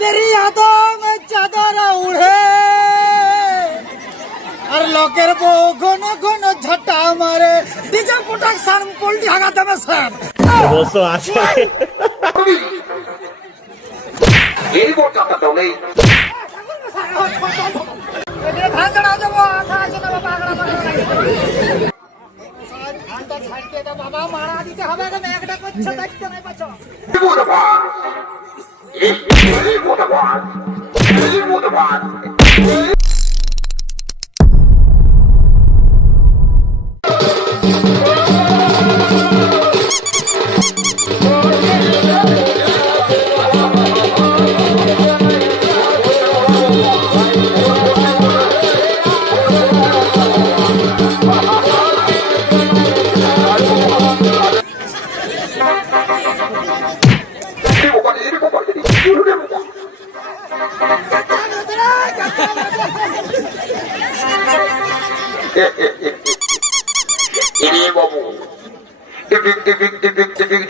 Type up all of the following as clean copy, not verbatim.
तेरी यादों में चादर उड़े और लोकेर बो घन घन झट्टा मारे डीजे प्रोडक्शन পোল্ট্রি হাগাতে মেশান অবশ্য আছে এই বোটাটা তো নেই ভাঙড়া যাব আঠা আছে না বাবা ধানটা ছাড়তে দাও বাবা মারা দিতে হবে না একটা করছে দেখতে নাই পাচ্ছ এই বোটা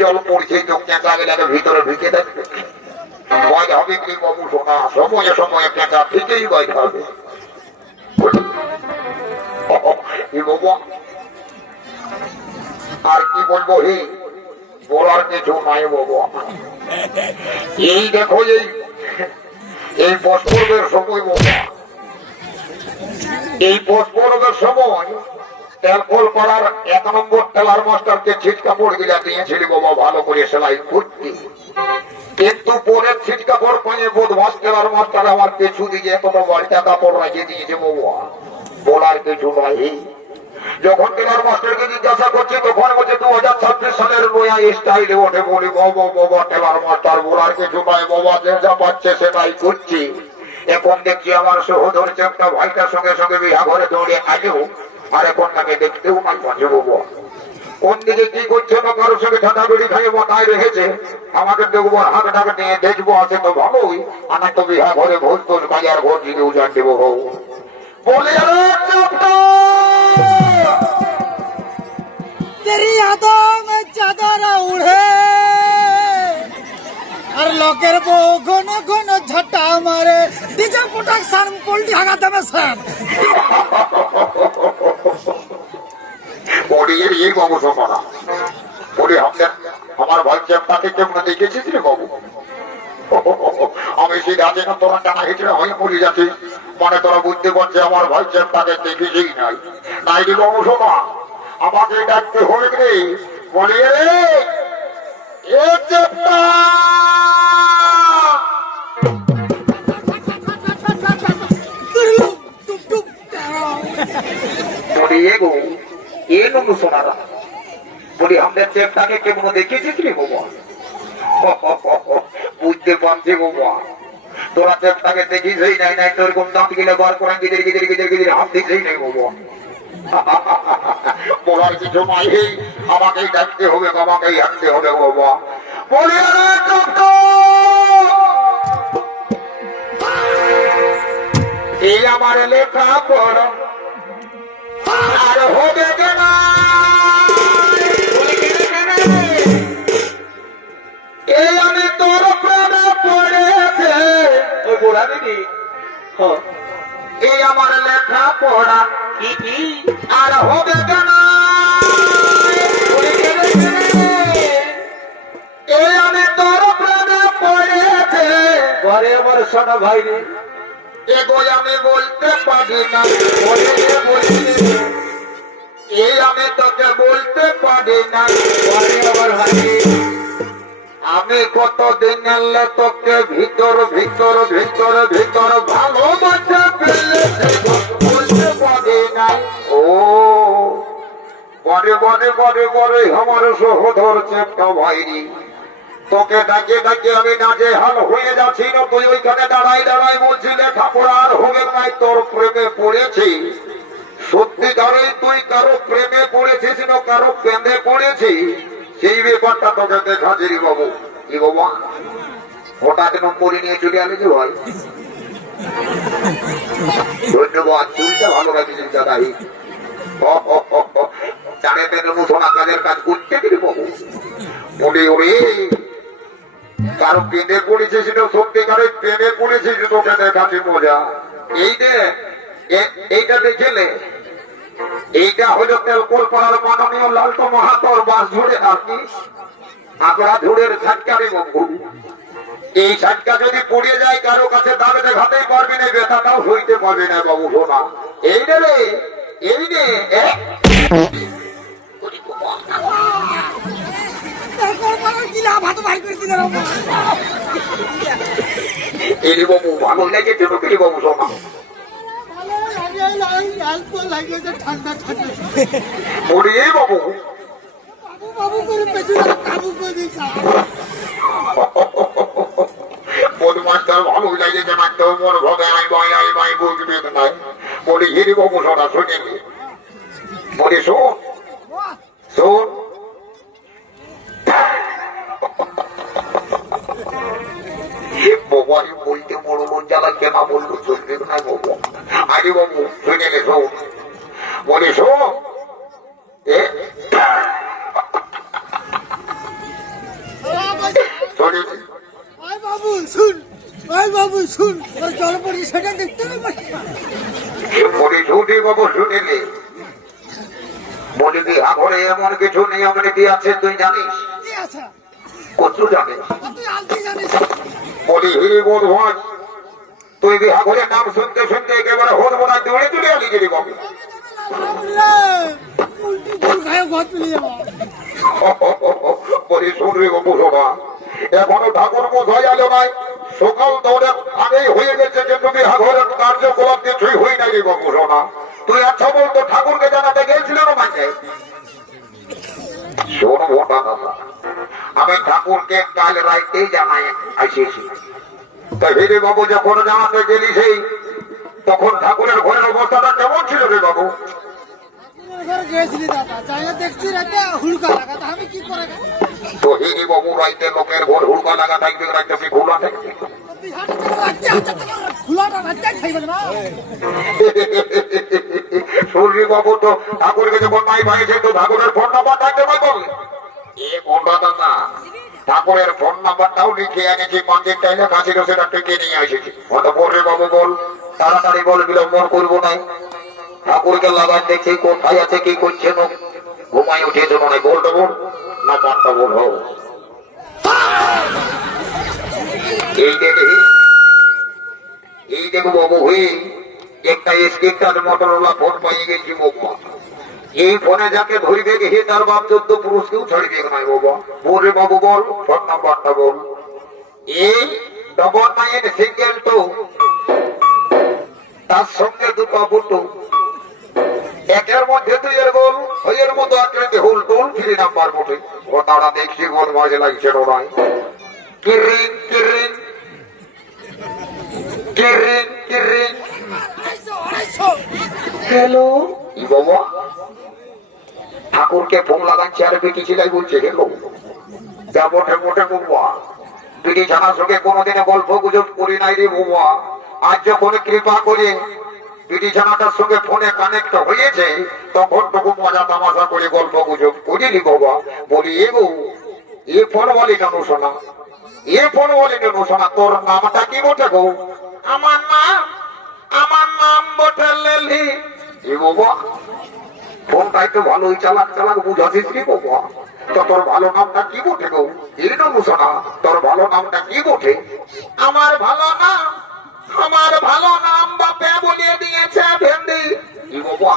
জল পড়ছে চোখ চেঁচা গেলে ভিতরে ঢুকে থাকবে ভয় হবে কি বাবু শোনা সময়ে সময়ে চেঁচা ঠিকই ভয় হবে আর কি বলবো হে বলার কিছু নাই বাবু এই দেখো এই পৌষ পর্বের সময় বাবা এই পৌষ পর্বের সময় তেলকল পাড়ার 1 নম্বর টেলার মাস্টারকে ছিটকা পড় গিলা দিয়েছিল বাবা ভালো করে সেলাই করতে কিন্তু পরের ছিটকা পড় পাইয়ে বোধবাস টেলার মাস্টার আমার পেছু দিকে এতটা বাড়িতে কাপড় রেখে দিয়েছে বাবা বলার কিছু নাই যখন টেলার মাস্টারকে জিজ্ঞাসা করছে তখন বলছে 2026 সালের নয়া স্টাইলে ওঠে বলি বাবা বাবা টেলার মাস্টার বলার কিছু নাই বাবা যে যা পাচ্ছে সেটাই করছি এখন দেখছি আমার সহোদর চেপটা ভাইটার সঙ্গে সঙ্গে বিহা ঘরে দৌড়ে আগেও আর এখন তাকে দেখতেও নাই পাচ্ছে বাবা কোন দিকে কি করছে না কারোর সঙ্গে ঠাটাগুড়ি খাইয়ে মাথায় রেখেছে আমাকে দেখবো হাত টাকা নিয়ে দেখবো আছে তো ভালোই আমার তো বিহা ঘরে ভোজ তোর বাজার ঘর দিকে উজান দেবো বলে तेरी यादों में चादर उड़े और लोकेर बो घन घन झट्टा मारे डीजे प्रोडक्शन পোল্ট্রি হাগাতে মেশান আমার ভাই চেপটাকে কেমন দেখেছিস রে বাবু আমি সেই রাজে না তোরা টানা হেঁচড়ে হয়ে পড়ে যাচ্ছি মানে তোরা বুঝতে পারছে আমার ভাই চেপটাকে দেখেছেই নাই নাই রে বাবু শোনা আমাকে ডাকতে হবে রে বলি রে এ চেপটা বলি এগো এ নমু সোনারা বলি আমাদের চেপটাকে কেমন দেখেছিস রে বাবা বুঝতে পারছি বাবা তোরা চেপটাকে দেখিসই নাই নাই তোর কোন দাঁত গেলে বার করে গিদের গিদের গিদের গিদের হাত দিসই নাই বাবা বলার কিছু নাই আমাকেই ডাকতে হবে আমাকেই হাঁটতে হবে বাবা বলি এই আমার লেখা পড়া আর হবে কেনা এই আমি তোর প্রেমে পড়েছে ওই গোড়া দিদি এই আমার লেখা পড়া কি আর হবে কেন এই আমি তোর প্রেমে পড়েছে ঘরে আমার সোনা ভাই রে এগো আমি বলতে পারি না এই আমি তোকে বলতে পারি না ঘরে আমার ভাই আমি কতদিন এলে তোকে ভিতর ভিতর ভিতর ভিতর ভালোবাসা পেলে বলতে পারি না ও বড়ে বড়ে বড়ে বড়ে আমার সহোদর চেপটা ভাইরি তোকে ডাকে ডাকে আমি নাজে হাল হয়ে যাচ্ছি না তুই ওইখানে দাঁড়াই দাঁড়াই বলছি লেখাপড়া আর হবে নাই তোর প্রেমে পড়েছি সত্যিকারে তুই কারো প্রেমে পড়েছিস না কারো প্রেমে পড়েছি সেই ব্যাপারটা তোকে দেখাচ্ছি রে বাবু কি বাবা হঠাৎ নম্বরে নিয়ে চলে আলে যে ভাই ধন্যবাদ চুলটা ভালো রাখিস দাদাই জানে তেন মুসোনা কাজের কাজ করতে কি বাবু ওরে ওরে কারো প্রেমে পড়েছে সেটা সত্যিকারের প্রেমে পড়েছে যে তোকে দেখাচ্ছি মজা। এই যে এইটা দেখলে এইটা হলো তেলকলপাড়ার মাননীয় লালটু মাহাতোর বাস ঝুড়ে আপনি আকড়া ঝুড়ের ছাটকারি বন্ধু। এই ছাটকা যদি পড়ে যায় কারো কাছে দাঁড়ে দেখাতেই পারবি না, ব্যথাটাও হইতে পারবি না বাবু। শোনা এই রে এই রে এই বাবু ভালো লেগেছে তো কি বাবু? শোনা ঠান্ডা ঠান্ডা বলি এই বাবু বাবু করে পেছনে কাবু করে দিয়েছে। বদমাস্টার ভালো লেগেছে না তো মন ভাবে আই বাই বুঝবে নাই। বলি হিরি বাবু শোনা শুনে বলি শোন শোন বাবু আমি বলতে বড় লজ্জা লাগছে না, বলবো চলবে না বাবু। আরে বাবু শুনে নে শোন বলি শোন বাবু শুন বাবু শুন জল পড়ি সেটা দেখতে বলি শুনে বাবু শুনে নে। বলি বিহা ঘরে এমন কিছু নিয়ম নীতি আছে তুই জানিস? কত জানিস? বলি হে বোধ ভাই তুই বিহা ঘরের নাম শুনতে শুনতে একেবারে হোদ বোনা দৌড়ে চলে আলি গেলি বাবু। বলি শুনবি বাবু শোনা এখনো ঠাকুর বোঝাই আলো নাই, সকাল দৌড়ে আগেই হয়ে গেছে কিন্তু বিহা ঘরের কার্যকলাপ কিছুই হই নাই রে বাবু। শোনা তুই আচ্ছা বলতো ঠাকুরকে জানাতে গেছিল না মাঝে? শোন ভোটা দাদা আমি ঠাকুরকে কাল রাইতেই জানাই আসিয়েছি। তা হেরে বাবু যখন জানাতে গেলি সেই তখন ঠাকুরের ঘরের অবস্থাটা কেমন ছিল রে বাবু? গেছিলি দাদা যাই দেখছি রাতে হুলকা লাগাতে আমি কি করে তো হেরে বাবু রাইতে লোকের ঘর হুলকা লাগা থাকবে, রাইতে কি খোলা থাকবে? সূর্য বাবু তো ঠাকুরকে যখন নাই পাইছে তো ঠাকুরের ফোন নাম্বার থাকতে পারবো এ কোনটা দাদা ঠাকুরের ফোন নাম্বারটাও লিখে এনেছি, পাঁচের টাইমে কাছে সেটা টেকে নিয়ে এসেছি। অত পরে বাবু বল তাড়াতাড়ি বল বিলম্ব করবো নাই। ঠাকুরকে লাগান দেখছি কোথায় আছে কি করছে না, ঘুমাই উঠেছে মনে হয়। বলটা বল না পাঁচটা বল হোক। এই দেখো বাবু হয়ে একটা স্ক্রিন মোটরওয়ালা ফোন পাইয়ে গেছি বাবু। এই ফোনে যাকে ধরবে হে তার বাপ 14 পুরুষকেও ছাড়বে নাই বাবা। বলে বাবু বল ফোন নাম্বারটা বল। এই 9992 তার সঙ্গে দুটো বুটো একের মধ্যে তুই এর গোল ওইয়ের মতো আকৃতি হুল টোল ফ্রি নাম্বার বটে। ও তারা দেখছি গোল মাঝে লাগছে নয় কিরিং কিরিং কিরিং কিরিং। হ্যালো বাবা ঠাকুরকে ফোন লাগাচ্ছে আর বেটি ছিলাই বলছে হেলো যা বটে বটে বাবা। বিটি ছানার সঙ্গে কোনোদিনে গল্প গুজব করি নাই রে বাবা। আজ যখন কৃপা করে বিটি ছানাটার সঙ্গে ফোনে কানেক্ট হয়েছে তখন টুকু মজা তামাশা করে গল্প গুজব করিনি বাবা। বলি এ গো এ ফোন বলি কেন শোনা, এ ফোন বলি কেন শোনা, তোর নামটা কি বটে গো? আমার নাম বটে লেলি। এ বাবা ফোনটাই তো ভালোই চালাক চালাক বুঝাছিস রে বাবা। তো তোর ভালো নামটা কি বটে গো? এই নবু শোনা তোর ভালো নামটা কি বটে? আমার ভালো নাম বাপে বলিয়ে দিয়েছে ভেন্ডি। বাবা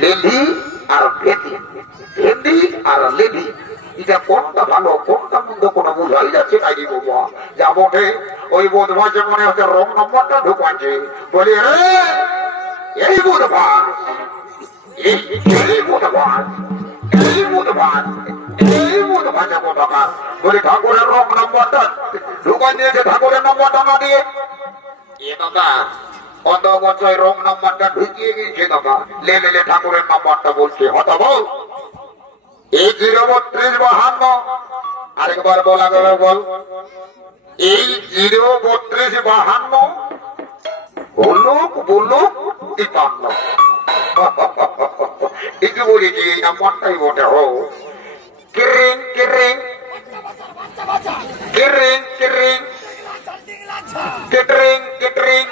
লেলি আর ভেন্ডি, ভেন্ডি আর লেলি এটা কোনটা ভালো কোনটা মন্দ কোনো বুঝাই যাচ্ছে না রে বাবা। যা বটে ওই বোধবাসে মনে হচ্ছে রং নম্বরটা ঢুকাচ্ছে। বলি রে এই বোধবাস বলি ঠাকুরের রং নম্বরটা ঢুকান দিয়েছে, ঠাকুরের নম্বরটা না দিয়ে এ দাদা কত বছর রং নম্বরটা ঢুকিয়ে গিয়েছে দাদা। লে ঠাকুরের নম্বরটা বলছে হতা বল এই 03252 আরেকবার বলা গেল বল এই 03252 হলুক বলুক 52 একটু বলেছি এই নাম্বারটাই বটে হো। কিরিং কিরিং আচ্ছা কিরিং কিরিং আচ্ছা কিটরিং কিটরিং।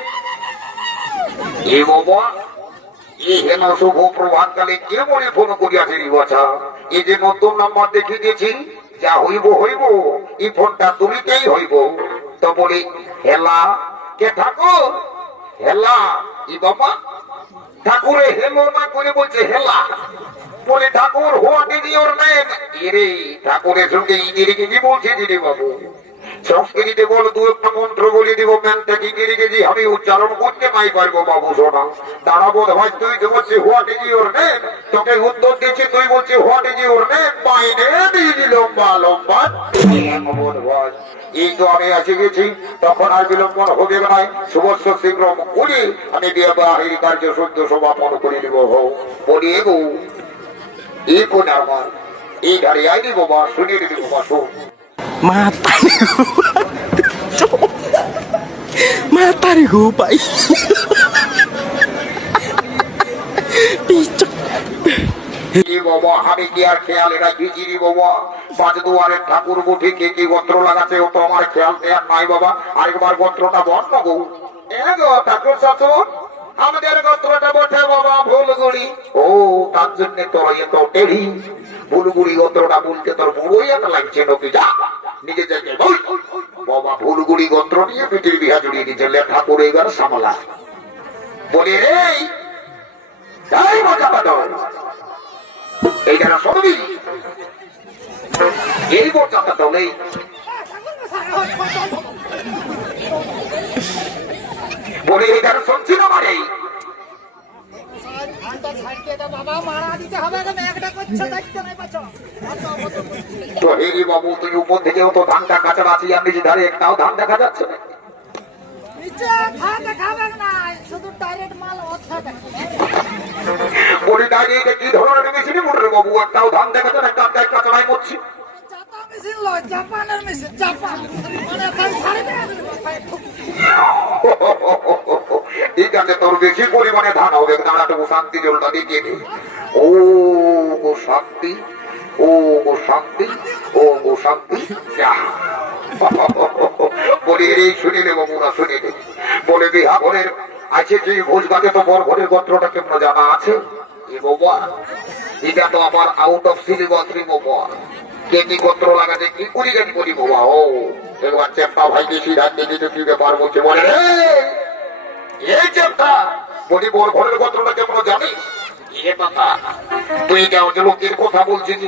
এ বাবা এই হেন শুভ প্রভাতকালে কে মনে ফোন করিয়াছে রে বাছা? এই যে নতুন নাম্বার দেখে গেছি, যা হইব হইব, এই ফোনটা তুলিতেই হইব। তো বলি হেলা কে ঠাকুর? হেলা ই বাবা ঠাকুরে হেলো না করে বলছে হেলা। বলে ঠাকুর হোয়াট ইজ ইউর নেম? এরে ঠাকুরের সঙ্গে ইংরেজি বলছে রে বাবু। সংস্কৃতিতে বল দু একটা মন্ত্র বলে দিব, ম্যানটা কি ইংরেজি আমি উচ্চারণ করতে নাই পারবো বাবু। শোনা তারা বোধ হয় তুই তো বলছি হোয়াট ইজ ইউর নেম, তোকে উত্তর দিচ্ছি তুই বলছি হোয়াট ইজ ইউর নেম। বাইরে দিদি লম্বা লম্বা বোধ হয়। এই তো আমি এসে গেছি, তখন আর বিলম্বন হবে নাই। শুভস্য শীঘ্র করি আমি বিবাহের কার্য সদ্য সমাপন করে দিব। হোক বলি এগো এই কোন আমার এই গাড়ি আইনি বাবা, শুনিয়ে দিব বাবা। শোন Mata gue, Pak. Picok. বাবা আমি কি আর খেয়ালে রাখিছি রে বাবা? পাঁচ দুয়ারের ঠাকুর মুঠি কে কি গোত্র লাগাচ্ছে ও তো আমার খেয়াল দেয়ার নাই বাবা। আরেকবার গোত্রটা বন্ধ গো। গো ঠাকুর শাশুর আমাদের গোত্রটা বটে বাবা ভুলগুড়ি। ও তার জন্য তোর এত টেড়ি ভুলগুড়ি গোত্রটা বলতে তোর বড়ই একটা লাগছে নাকি? যা নিজে জায়গায় বল বাবা। ভুলগুড়ি গোত্র নিয়ে পিঠির বিহা জড়িয়ে দিচ্ছে ঠাকুর এইবার সামলা। বলি রে তাই মজা পাঠ এই যারা সবই এই বোঝাটা তো নেই। বলে এই যারা শুনছি না মানে তো হেরি বাবু তুই উপর থেকেও তো ধানটা কাঁচা আছি, আর নিচে ধারে একটাও ধান দেখা যাচ্ছে না। বলি দাঁড়িয়ে এটা কি ধরনের মেশিনে মোটরে বাবু? একটাও ধান দেখা যায় না, একটা কাঁচড়াই করছি। জাপানের মেশিন জাপান ঠিক আছে তোর বেশি পরিমাণে ধান হবে, দাঁড়াটুকু শান্তি জলটা দেখিয়ে দে। ও গো শান্তি, ও গো শান্তি, ও গো শান্তি। বলি এই শুনিলে বাবুরা শুনিলে। বলে বিহা ঘরের আছে কি ভোজ গাছে তো বর ঘরের গোত্রটা কেমন জানা আছে? এ বাবা এটা তো আমার আউট অফ সিলেবাস রে বাবা। কে কি গোত্র লাগাতে কি করি জানি বলি বাবা। ও একবার চেপটা ভাইকে সিদ্ধান্ত দেখি তো কি ব্যাপার বলছে। বলে রে এই চেপটা বলি বর ঘরের গোত্রটা কেমন জানিস? এ বাবা তুই কেমন লোকের কথা বলছিস?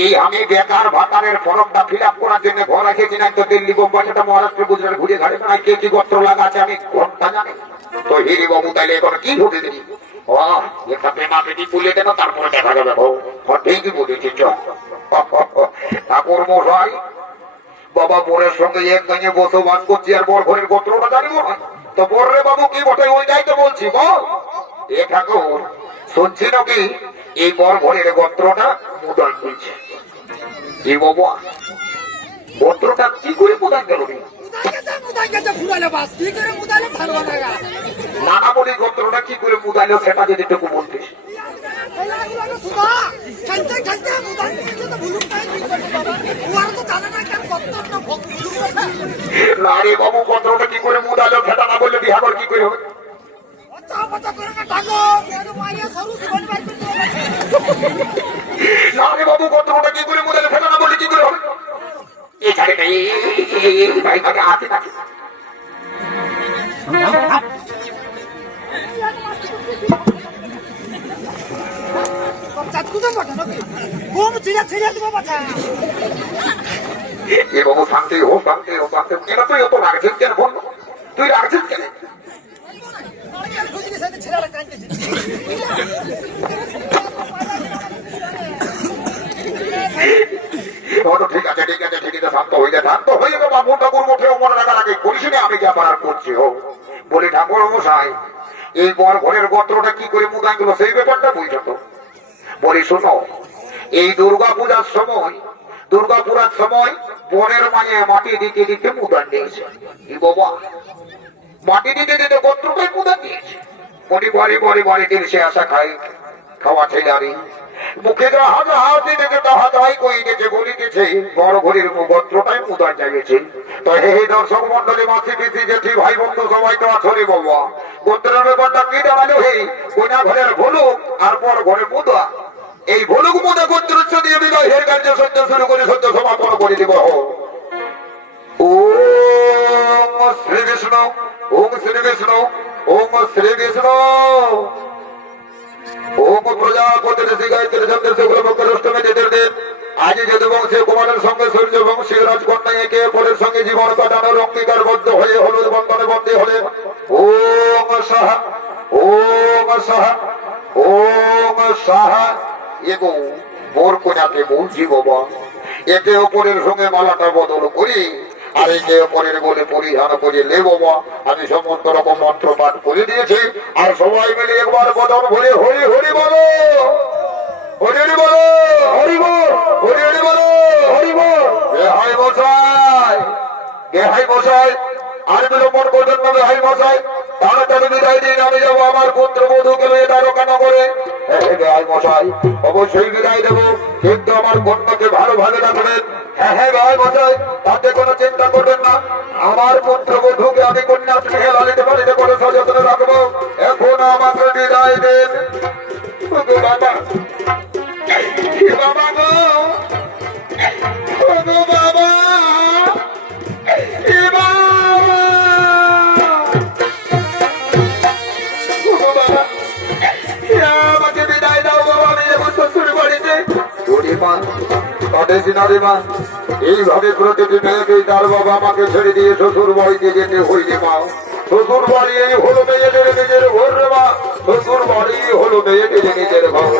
এই আমি বেকার ভাতারের ফর্মটা ফিল আপ করার জন্য ঘর রেখেছি না তো দিল্লি বোম্বাই সেটা মহারাষ্ট্র গুজরাট ঘুরে ঘাড়ে না কে কি গোত্র লাগা আছে আমি ঘরটা জানি। তো হিরি বাবু তাইলে এখন কি ভোটে দিবি? একটা প্রেমা পেটি পুলে দেন তারপরে দেখা যাবে। ঠিকই বলেছি চ ঠাকুর মশাই বাবা বোরের সঙ্গে এক গাঁয়ে বসবাস করছি আর বর ঘরের গোত্রটা জানি মনে হয়। তো বর রে বাবু কি বটে ওইটাই তো বলছি বল। এ ঠাকুর শুনছি নাকি এই বর ঘরের গোত্রটা মুদান দিয়েছে? এ বাবা গোত্রটা কি করে মুদান গেল? নানা বলি গোত্রটা কি করে মুদাইলো সেটা যদি একটু বলতিস। না রে বাবু গোত্রটা কি করে মুদাইলো সেটা না বললে বিহার কি করে হবে? না রে বাবু গোত্রটা কি করে মুদাইলো সেটা না বললে কি করে হবে? এই ছাড়ে না ভাই তাকে হাতে থাকে এ বাবু শান্তি হোক শান্তি হোক শান্তি কেন তুই অত রাখছিস কেন ফোন? তুই রাখছিস কেন? ঠিক আছে ঠিক আছে ঠিক আছে শান্ত হয়ে যায় শান্ত হয়ে যাবে বাবু। ঠাকুর মুঠেও মনে রাখার আগে করিস না আমি যা পারার করছি। হোক বলি ঠাকুর মশাই এই বর ঘরের গোত্রটা কি করে মুদান গেল সেই ব্যাপারটা বুঝছো তো? বলি শোনো এই দুর্গা পূজার সময় বনের মাঝে মাটি দিতে দিতে মুদান দিয়েছে। বাবা মাটি দিতে দিতে গোত্রটাই মুদান দিয়েছে। বলি বলে বলে বলে দিন সে আশা খাই খাওয়া ছেলে মুখে হাত হাতে দেখে তাহাই কইতেছে বলিতেছে বড় ঘড়ির গোত্রটাই মুদার চাইছে। তো হে দর্শক মন্ডলী, মাসি পিসি জেঠি ভাই বন্ধু সবাই তো আছরে বাবা, গোত্রের ব্যাপারটা কি দাঁড়ালো? হে কইনা ঘরের ভুলুক আর পর ঘরে মুদা, এই ভুলুক মুদা গোত্র দিয়ে বিবাহের কার্য সহ্য শুরু করে সহ্য সমাপন করে দিব। ওম শ্রীকৃষ্ণ, ওম শ্রীকৃষ্ণ, ওম শ্রীকৃষ্ণ, ওম প্রজাপতি ঋষি গায়ত্রী চন্দ্র শুক্ল মঙ্গল অষ্টমী তিথির দিন আজ যদুবংশী কুমারের সঙ্গে সূর্য বংশী রাজকন্যা একে অপরের সঙ্গে জীবন কাটানোর অঙ্গীকারবদ্ধ হয়ে হলুদ বন্ধনে বন্দী হলেন। ওম সাহা, ওম সাহা, ওম সাহা। এগো মোর কোনাকে বলছি বাবা, একে অপরের সঙ্গে মালাটা বদল করি আর একে অপরের বলে পরিধান করে লে বাবা। আমি সমস্ত রকম মন্ত্র পাঠ করে দিয়েছি, আর সবাই মিলে একবার বদল ভরে হরি হরি বলো, হরি হরি বলো, হরি বল, হরি হরি বলো, হরি বল। বেহাই মশাই, বেহাই মশাই, আর বিলম্বন করবেন না বেহাই মশাই, তাড়াতাড়ি বিদায় দিন। আমি যাবো আমার পুত্র বধূকে লয়ে দ্বারকা নগরে। বেহাই মশাই, অবশ্যই বিদায় দেবো, কিন্তু আমার কন্যাকে ভালো ভালো রাখবেন। হ্যাঁ হ্যাঁ বেহাই মশাই, তাতে কোনো চিন্তা করবেন না। আমার পুত্র বধূকে আমি কন্যা স্নেহে লালিত পালিত করে সযত্নে রাখবো। এখন আমাকে বিদায় দেন বাবা। বাবা গো, গো বাবা, আমাকে বিদায় দাও বাবা, আমি যাবো শ্বশুর বাড়িতে। এইভাবে প্রতিটি মেয়েকে তার বাবা আমাকে ছেড়ে দিয়ে শ্বশুর বাড়িতে যেতে হইলে মা, শ্বশুর বাড়ি এই হলো মেয়েদের নিজের ঘর রে মা, শ্বশুর বাড়ি হলো মেয়েদের নিজের ঘর।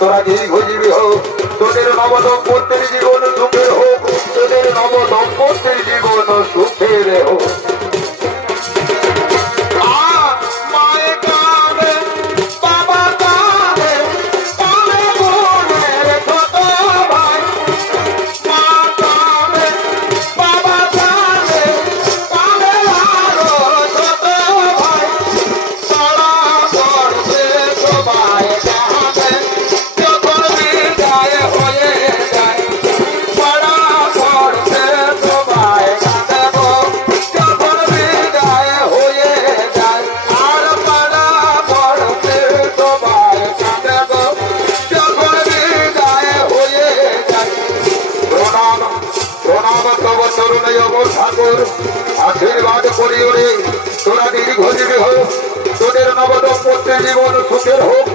তোরা দীর্ঘজীবী হোক, তোদের নব দম্পতির জীবন সুখের হোক, তোদের নব দম্পতির জীবন সুখের হোক। মায়ে কাঁদে, বাবা কাঁদে, কাঁদে বোনের ছোট ভাই। মা কাঁদে, বাবা কাঁদে, কাঁদে আরো ছোট ভাই। পাড়া পড়ছে সবাই কাঁদে, যখন বিদায় হয়ে যায়। পাড়া পড়ছে সবাই কাঁদে গো, যখন বিদায় হয়ে যায়। আর পাড়া পড়ছে সবাই কাঁদে গো, যখন বিদায় হয়ে যায়। প্রণাম প্রণাম তব তরুণী অমর ঠাকুর, আশীর্বাদ করি ওরে তোরা দীর্ঘজীবী হোক, তোদের নব দম্পতির জীবন সুখের হোক।